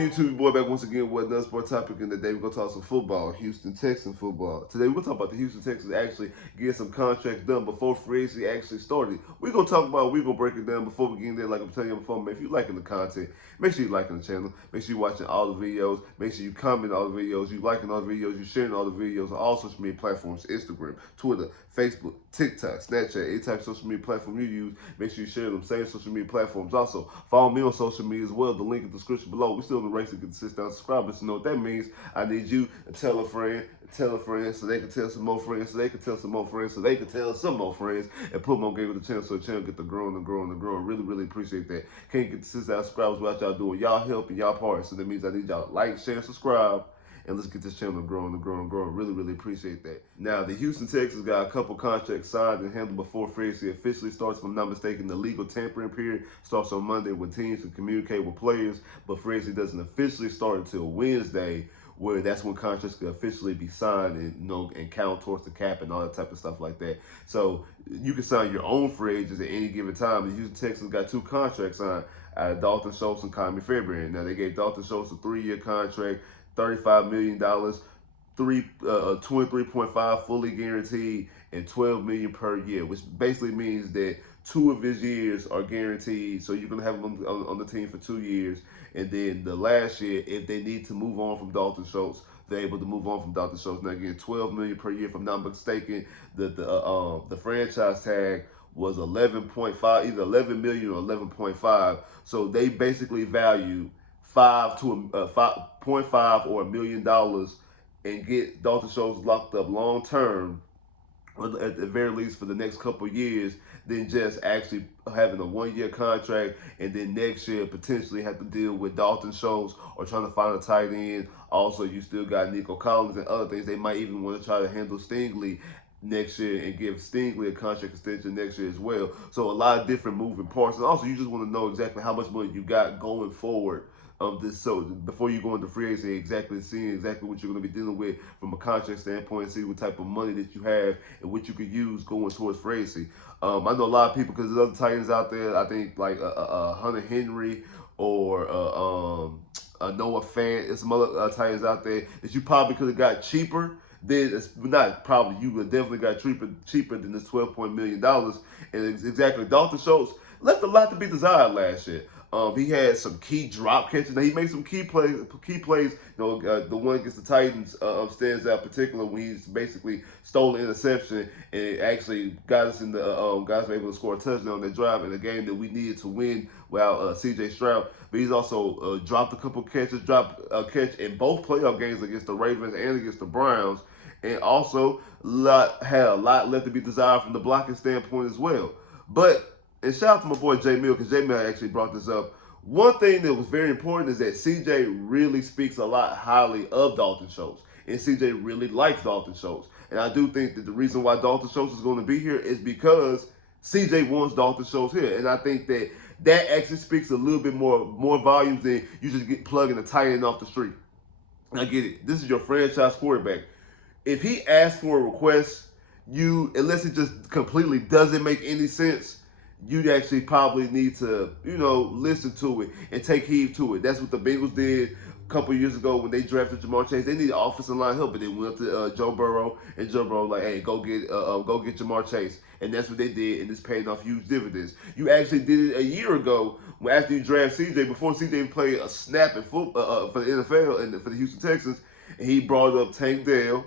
YouTube? Boy, back once again with another sport topic. And today we're gonna talk some football, Houston Texans football. Today we're gonna talk about the Houston Texans actually getting some contracts done before free agency actually started. We're gonna break it down before we get in there. Like I'm telling you before, man, if you're liking the content, make sure you're liking the channel. Make sure you're watching all the videos. Make sure you comment all the videos. You liking all the videos. You sharing all the videos on all social media platforms: Instagram, Twitter, Facebook, TikTok, Snapchat, any type of social media platform you use. Make sure you share them same social media platforms. Also, follow me on social media as well. The link in the description below. We still in the race to get to 6,000 subscribers. You know what that means? I need you to tell a friend, so they can tell some more friends, so they can tell some more friends, so they can tell some more friends, and put more game with the channel so the channel get to growing and growing and growing. Really, really appreciate that. Can't get to 6,000 subscribers without y'all doing y'all help and y'all part. So that means I need y'all to like, share, and subscribe. And let's get this channel growing and growing and growing. Really, really appreciate that. Now, the Houston Texans got a couple contracts signed and handled before free agency officially starts. If I'm not mistaken, the legal tampering period starts on Monday when teams can communicate with players, but free agency doesn't officially start until Wednesday, where that's when contracts can officially be signed and count towards the cap and all that type of stuff like that. So you can sign your own free agents at any given time. The Houston Texans got two contracts signed, Dalton Schultz and Kyle February. Now they gave Dalton Schultz a 3-year contract, $35 million, 23.5 fully guaranteed, and $12 million per year, which basically means that 2 of his years are guaranteed. So you're gonna have him on the team for 2 years, and then the last year, if they need to move on from Dalton Schultz, they're able to move on from Dalton Schultz. Now again, $12 million per year. If I'm not mistaken, the franchise tag was 11.5, either 11 million or 11.5. So they basically value 5.5 or $1 million and get Dalton Schultz locked up long term, or at the very least for the next couple of years, than just actually having a 1-year contract and then next year potentially have to deal with Dalton Schultz or trying to find a tight end. Also, you still got Nico Collins and other things. They might even want to try to handle Stingley next year and give Stingley a contract extension next year as well. So a lot of different moving parts. And also, you just want to know exactly how much money you got going forward. So before you go into free agency, seeing exactly what you're going to be dealing with from a contract standpoint, see what type of money that you have and what you could use going towards free agency. I know a lot of people, because there's other tight ends out there. I think like Hunter Henry or Noah Fant and some other tight ends out there that you probably could have got cheaper. Then it's not probably, you would definitely got cheaper than this $12 million. And exactly, Dalton Schultz left a lot to be desired last year. He had some key drop catches. Now, he made some key plays. The one against the Titans stands out particularly when he's basically stole an interception and it actually got us in the guys were able to score a touchdown on that drive in a game that we needed to win without C.J. Stroud. But he's also dropped a couple catches, dropped a catch in both playoff games against the Ravens and against the Browns, and also had a lot left to be desired from the blocking standpoint as well. But and shout out to my boy J Mill, because J Mill actually brought this up. One thing that was very important is that CJ really speaks a lot highly of Dalton Schultz. And CJ really likes Dalton Schultz. And I do think that the reason why Dalton Schultz is going to be here is because CJ wants Dalton Schultz here. And I think that actually speaks a little bit more volumes than you just get plugging a tight end off the street. I get it. This is your franchise quarterback. If he asks for a request, unless it just completely doesn't make any sense, you actually probably need to, listen to it and take heed to it. That's what the Bengals did a couple years ago when they drafted Jamar Chase. They needed offensive line help, but they went up to Joe Burrow, and Joe Burrow like, hey, go get Jamar Chase, and that's what they did, and it's paying off huge dividends. You actually did it a year ago after you drafted CJ, before CJ played a snap in for the NFL and for the Houston Texans, and he brought up Tank Dell.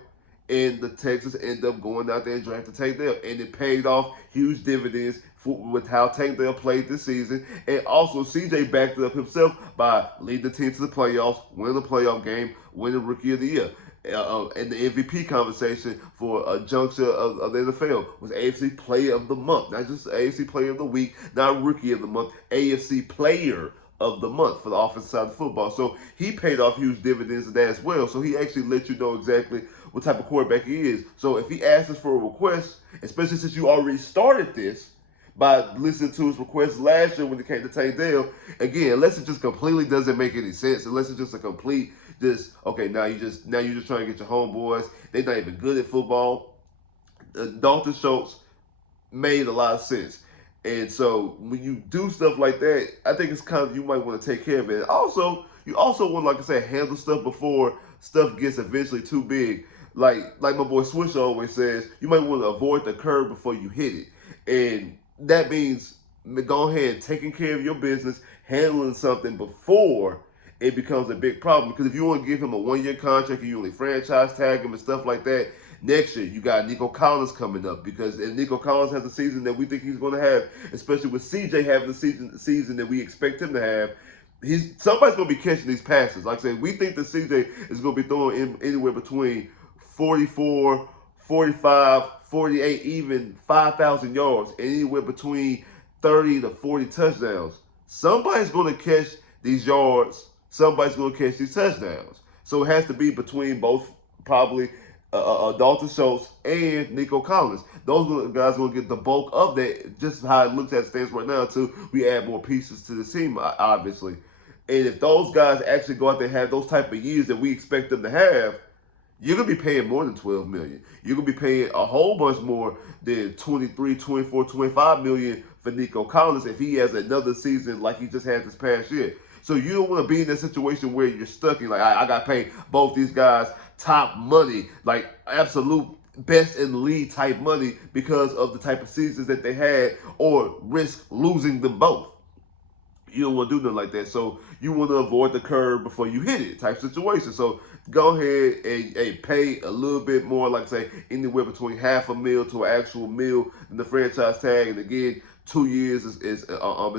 And the Texans ended up going out there and drafting Tank Dell. And it paid off huge dividends with how Tank Dell played this season. And also, CJ backed it up himself by leading the team to the playoffs, winning the playoff game, winning Rookie of the Year. And the MVP conversation for a juncture of the NFL was AFC Player of the Month. Not just AFC Player of the Week, not Rookie of the Month, AFC Player of the Month for the offensive side of football. So he paid off huge dividends of that as well. So he actually let you know exactly what type of quarterback he is. So if he asks us for a request, especially since you already started this by listening to his request last year when it came to Tank Dell, again, unless it just completely doesn't make any sense, unless it's just a complete okay, now you're just trying to get your homeboys. They're not even good at football. Dalton Schultz made a lot of sense. And so when you do stuff like that, I think it's kind of, you might want to take care of it. And also, you also want, like I said, handle stuff before stuff gets eventually too big. Like my boy Swish always says, you might want to avoid the curve before you hit it, and that means go ahead taking care of your business, handling something before it becomes a big problem. Because if you want to give him a 1 year contract and you only franchise tag him and stuff like that, next year you got Nico Collins coming up, because and Nico Collins has a season that we think he's going to have, especially with CJ having the season that we expect him to have. Somebody's going to be catching these passes. Like I said, we think that CJ is going to be throwing anywhere between 44, 45, 48, even 5,000 yards, anywhere between 30 to 40 touchdowns. Somebody's going to catch these yards. Somebody's going to catch these touchdowns. So it has to be between both, probably Dalton Schultz and Nico Collins. Those guys are going to get the bulk of that, just how it looks at stands right now, until we add more pieces to the team, obviously. And if those guys actually go out there and have those type of years that we expect them to have, you're going to be paying more than $12 million. You're going to be paying a whole bunch more than 23, 24, 25 million for Nico Collins if he has another season like he just had this past year. So you don't want to be in that situation where you're stuck in, like, I got to pay both these guys top money, like absolute best in the league type money, because of the type of seasons that they had, or risk losing them both. You don't want to do nothing like that. So you want to avoid the curve before you hit it type situation. So go ahead and pay a little bit more, like say anywhere between $500,000 to an actual meal in the franchise tag. And again, 2 years is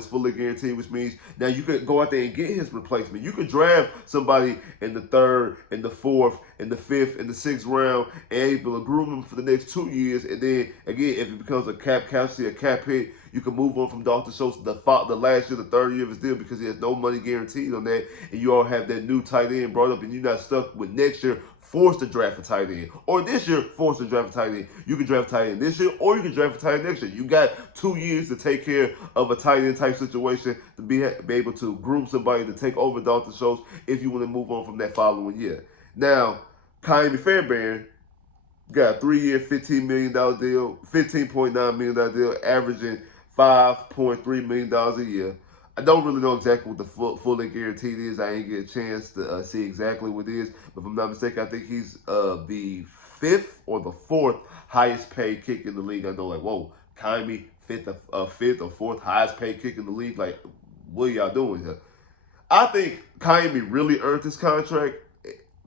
fully guaranteed, which means now you could go out there and get his replacement. You could draft somebody in the third, in the fourth, in the fifth, in the sixth round, and able to groom him for the next 2 years. And then again, if it becomes a cap casualty, a cap hit, you can move on from Dalton Schultz the last year, the third year of his deal, because he has no money guaranteed on that, and you all have that new tight end brought up, and you're not stuck with next year forced to draft a tight end, or this year forced to draft a tight end. You can draft a tight end this year, or you can draft a tight end next year. You got 2 years to take care of a tight end type situation, to be able to groom somebody to take over Dalton Schultz if you want to move on from that following year. Now, Kyrie Fairbairn got a 3 year, $15 million deal, $15.9 million deal, averaging $5.3 million a year. I don't really know exactly what the fully guaranteed is. I ain't get a chance to see exactly what it is. But if I'm not mistaken, I think he's the fifth or the fourth highest paid kick in the league. I know, like, whoa, Kyrie, fifth or fourth highest paid kick in the league. Like, what are y'all doing here? I think Kyrie really earned his contract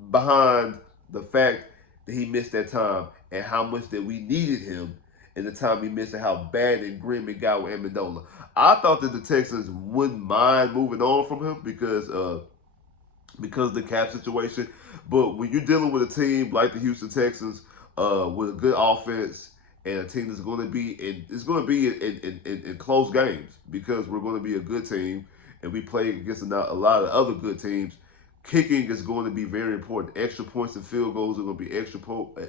behind the fact that he missed that time and how much that we needed him in the time he missed and how bad and grim it got with Amendola. I thought that the Texans wouldn't mind moving on from him because of the cap situation. But when you're dealing with a team like the Houston Texans, with a good offense, and a team that's going to be in close games, because we're going to be a good team and we play against a lot of other good teams, kicking is going to be very important. Extra points and field goals are going to be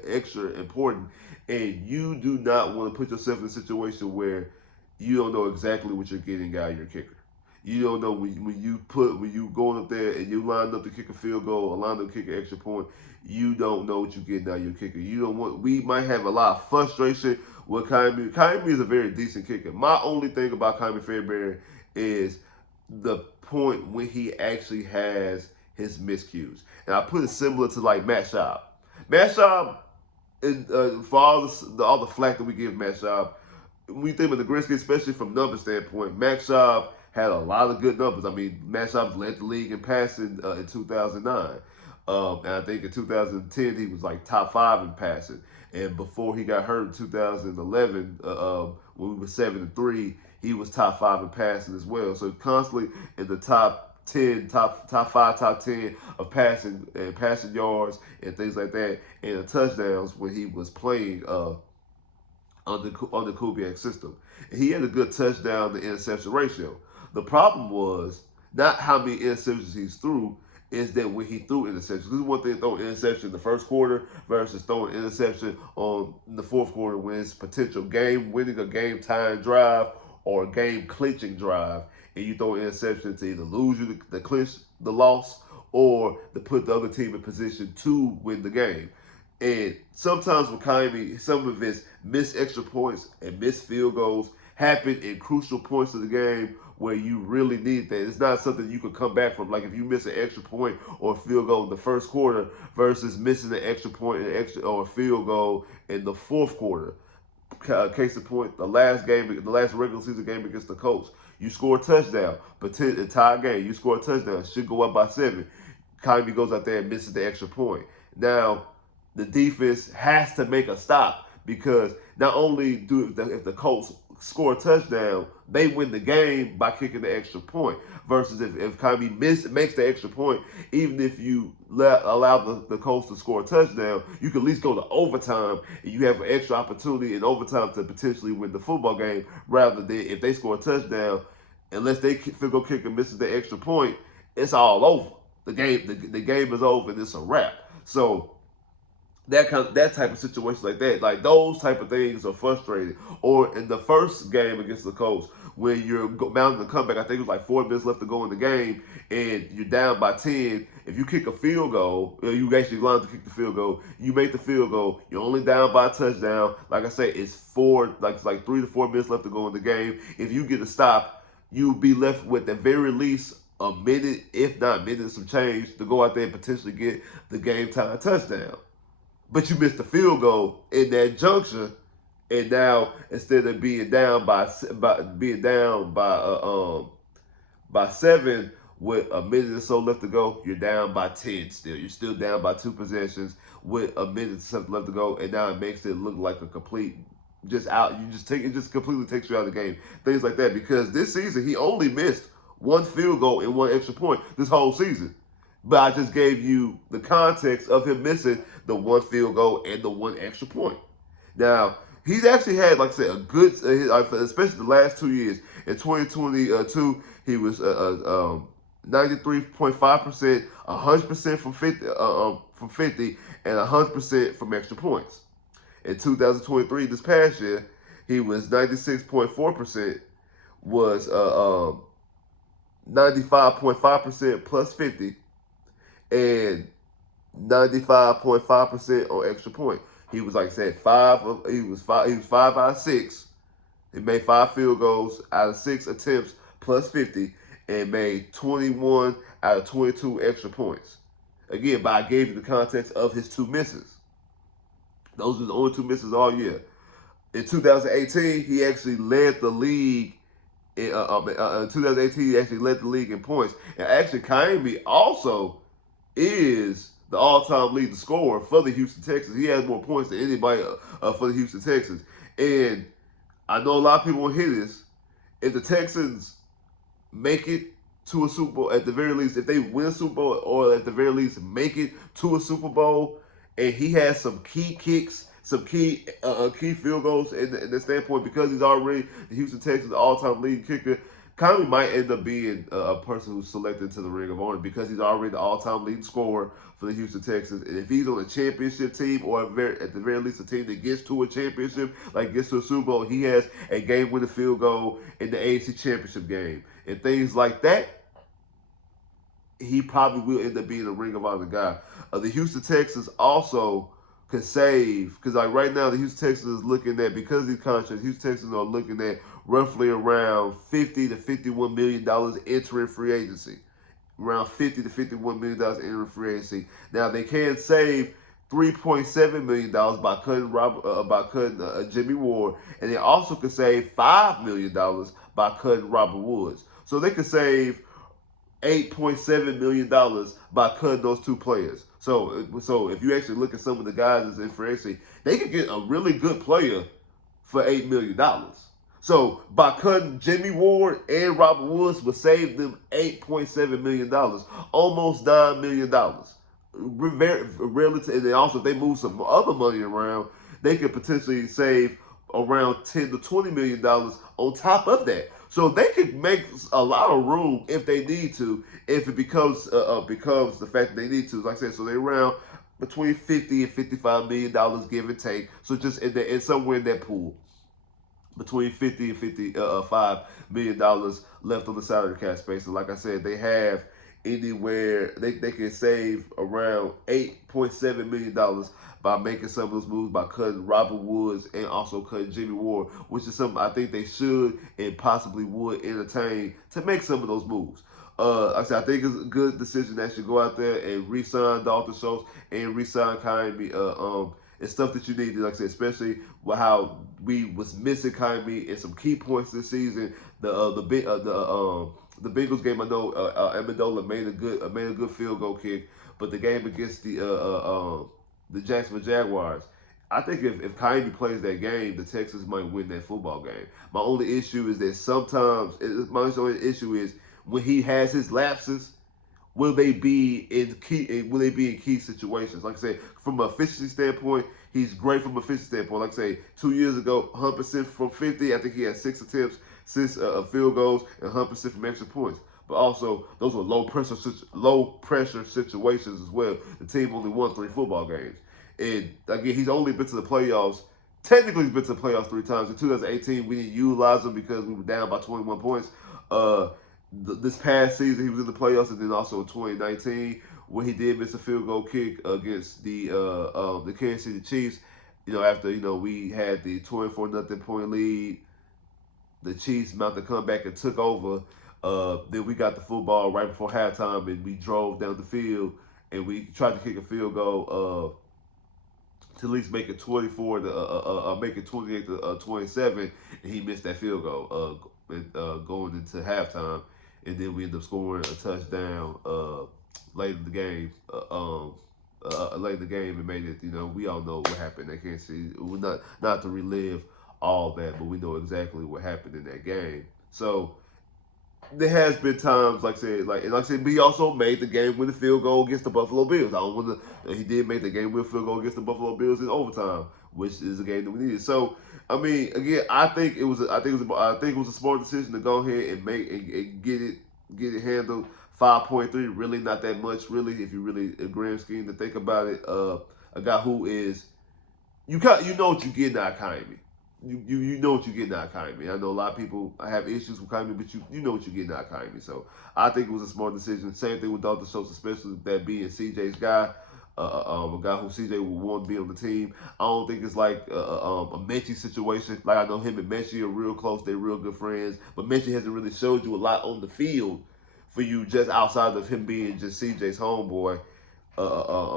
extra important, and you do not want to put yourself in a situation where you don't know exactly what you're getting out of your kicker. You don't know when you going up there and you line up to kick a field goal or line up to kick an extra point. You don't know what you're getting out of your kicker. You don't want. We might have a lot of frustration with Kyrie. Kyrie is a very decent kicker. My only thing about Kyrie Fairbairn is the point when he actually has his miscues, and I put it similar to like Matt Schaub. Matt Schaub, for all the flack that we give Matt Schaub, we think of the Gretzky, especially from number standpoint, Matt Schaub had a lot of good numbers. I mean, Matt Schaub led the league in passing in 2009. And I think in 2010, he was like top 5 in passing. And before he got hurt in 2011, when we were 7-3, he was top 5 in passing as well. So constantly in the top 10, top 5, top 10 of passing and passing yards and things like that, and the touchdowns when he was playing on the Kubiak system. And he had a good touchdown to interception ratio. The problem was not how many interceptions he threw, is that when he threw interceptions. This is one thing, throwing interception in the first quarter versus throwing interception on the fourth quarter when it's potential game-winning, a game-tying drive, or a game-clinching drive, and you throw an interception to either lose you the clinch the loss, or to put the other team in position to win the game. And sometimes with Kyrie, some of his missed extra points and missed field goals happen in crucial points of the game where you really need that. It's not something you could come back from. Like if you miss an extra point or a field goal in the first quarter versus missing an extra point and extra or a field goal in the fourth quarter. Case in point, the last regular season game against the Colts, you score a touchdown, but a tie game, you score a touchdown, should go up by 7. Kyrie goes out there and misses the extra point. Now, the defense has to make a stop because not only do if the Colts score a touchdown, they win the game by kicking the extra point. Versus if Kyrie makes the extra point, even if you allow the Colts to score a touchdown, you can at least go to overtime and you have an extra opportunity in overtime to potentially win the football game. Rather than if they score a touchdown, unless they field goal kicker misses the extra point, it's all over. The game is over and it's a wrap. So that type of situation like those type of things are frustrating. Or in the first game against the Colts, when you're mounting the comeback, I think it was like 4 minutes left to go in the game, and you're down by 10. If you kick a field goal, you actually line to kick the field goal. You make the field goal. You're only down by a touchdown. Like I say, it's 3 to 4 minutes left to go in the game. If you get a stop, you'll be left with at very least a minute, if not minute and some change, to go out there and potentially get the game time touchdown. But you missed the field goal in that juncture, and now instead of being down by 7 with a minute or so left to go, you're down by 10 still. You're still down by 2 possessions with a minute or something left to go, and now it makes it look like a complete just out. It just completely takes you out of the game. Things like that, because this season he only missed 1 field goal and 1 extra point this whole season. But I just gave you the context of him missing the 1 field goal and the 1 extra point. Now, he's actually had, like I said, a good, especially the last 2 years. In 2022, he was 93.5%, 100% from 50, and 100% from extra points. In 2023, this past year, he was 96.4%, was 95.5% plus 50, and 95.5% on extra point. He was, like I said, he was 5 out of 6. He made 5 field goals out of 6 attempts plus 50, and made 21 out of 22 extra points. Again, but I gave you the context of his 2 misses. Those were the only 2 misses all year. In 2018, he actually led the league. In 2018, he actually led the league in points. And actually, Kyrie also is the all-time leading scorer for the Houston Texans. He has more points than anybody for the Houston Texans. And I know a lot of people will hear this. If the Texans make it to a Super Bowl, at the very least, if they win a Super Bowl, or at the very least make it to a Super Bowl, and he has some key kicks, some key field goals in the standpoint, because he's already the Houston Texans all-time leading kicker, Kyrie might end up being a person who's selected to the Ring of Honor because he's already the all-time leading scorer for the Houston Texans. And if he's on a championship team, or at the very least a team that gets to a championship, like gets to a Super Bowl, he has a game-winning field goal in the AFC Championship game and things like that, he probably will end up being a Ring of Honor guy. The Houston Texans also could save, because like right now the Houston Texans is looking at, because of these contracts, Houston Texans are looking at roughly around $50 to $51 million entering free agency. Around $50 to $51 million entering free agency. Now they can save $3.7 million by cutting Jimmy Ward, and they also could save $5 million by cutting Robert Woods. So they could save $8.7 million by cutting those 2 players. So if you actually look at some of the guys that's in free agency, they could get a really good player for $8 million. So by cutting Jimmy Ward and Robert Woods would save them $8.7 million, almost $9 million. Relative, and then also if they move some other money around, they could potentially save around $10 to $20 million on top of that. So they could make a lot of room if they need to, if it becomes the fact that they need to. Like I said, so they around between $50 and $55 million, give and take. So just in somewhere in that pool, between $50 and $55 million left on the salary cap space. And like I said, they have anywhere. They can save around $8.7 million by making some of those moves, by cutting Robert Woods and also cutting Jimmy Ward, which is something I think they should and possibly would entertain to make some of those moves. Like I said, I think it's a good decision that should go out there and re-sign Dalton Schultz and re-sign Kyrie. It's stuff that you need, like I said, especially with how we was missing Kyrie in some key points this season. The Bengals game, I know Amendola made a good field goal kick, but the game against the Jacksonville Jaguars, I think if Kyrie plays that game, the Texans might win that football game. My only issue is that sometimes my only issue is when he has his lapses, will they be in key situations? Like I say, from an efficiency standpoint, he's great from an efficiency standpoint. Like I say, 2 years ago, 100% from 50. I think he had 6 attempts, 6 field goals, and 100% from extra points. But also, those were low pressure situations as well. The team only won 3 football games, and again, he's only been to the playoffs. Technically, he's been to the playoffs 3 times. In 2018, we didn't utilize him because we were down by 21 points. Uh, this past season, he was in the playoffs, and then also in 2019, when he did miss a field goal kick against the Kansas City Chiefs. After we had the 24-0 point lead, the Chiefs mounted a comeback and took over. Then we got the football right before halftime, and we drove down the field, and we tried to kick a field goal to at least make it 24 to make it 28 to 27, and he missed that field goal going into halftime, and then we ended up scoring a touchdown late in the game. Late in the game and made it. We all know what happened. I can't see. We're not to relive all that, but we know exactly what happened in that game. So there has been times, like I said, but he also made the game-winning field goal against the Buffalo Bills. I don't want to. He did make the game-winning field goal against the Buffalo Bills in overtime, which is a game that we needed. So, I mean, again, I think it was a smart decision to go ahead and and get it handled. 5.3, really not that much, really, if you really a grand scheme to think about it. A guy who is you know what you're getting out of Kyrie. You know what you're getting out of Kyrie. I know a lot of people have issues with Kyrie, but you know what you're getting out of Kyrie. So I think it was a smart decision. Same thing with Dalton Schultz, especially that being CJ's guy, a guy who CJ would want to be on the team. I don't think it's like a Mechie situation. Like I know him and Mechie are real close. They're real good friends. But Mechie hasn't really showed you a lot on the field for you just outside of him being just CJ's homeboy. Him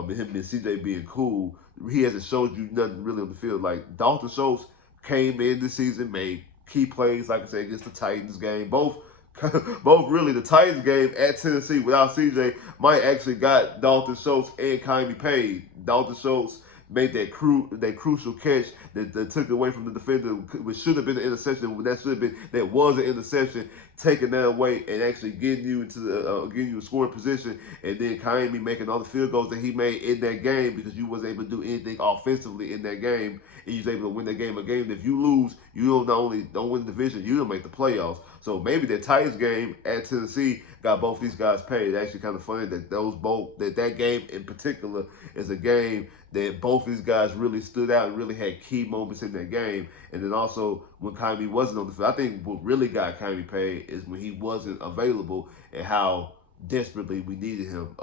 and CJ being cool. He hasn't showed you nothing really on the field. Like Dalton Schultz came in this season, made key plays, like I said, against the Titans game. Both really the Titans game at Tennessee without CJ might actually got Dalton Schultz and Kyrie paid. Dalton Schultz made that crucial catch that took away from the defender, which should have been an interception. That was an interception, taking that away and actually getting you getting you a scoring position, and then Kyrie making all the field goals that he made in that game because you wasn't able to do anything offensively in that game, and you was able to win that game. A game that if you lose, you not only don't win the division, you don't make the playoffs. So maybe the Titans game at Tennessee got both these guys paid. It's actually kind of funny that that game in particular is a game that both these guys really stood out and really had key moments in that game. And then also when Kyrie wasn't on the field, I think what really got Kyrie paid is when he wasn't available and how desperately we needed him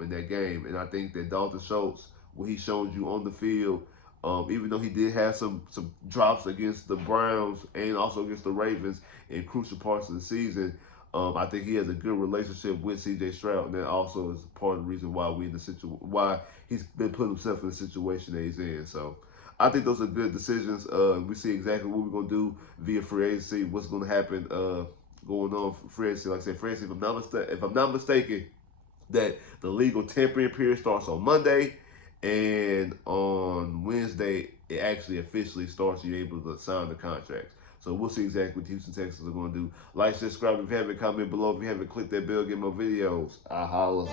in that game. And I think that Dalton Schultz, what he showed you on the field, even though he did have some drops against the Browns and also against the Ravens in crucial parts of the season, I think he has a good relationship with C.J. Stroud, and that also is part of the reason why why he's been putting himself in the situation that he's in. So I think those are good decisions. We see exactly what we're gonna do via free agency, what's gonna happen going on for free agency. Like I said, free agency. If I'm not mistaken, that the legal tampering period starts on Monday, and on Wednesday it actually officially starts. You're able to sign the contracts. So we'll see exactly what the Houston Texans are going to do. Like, subscribe if you haven't, comment below if you haven't, click that bell, get more videos. I holla.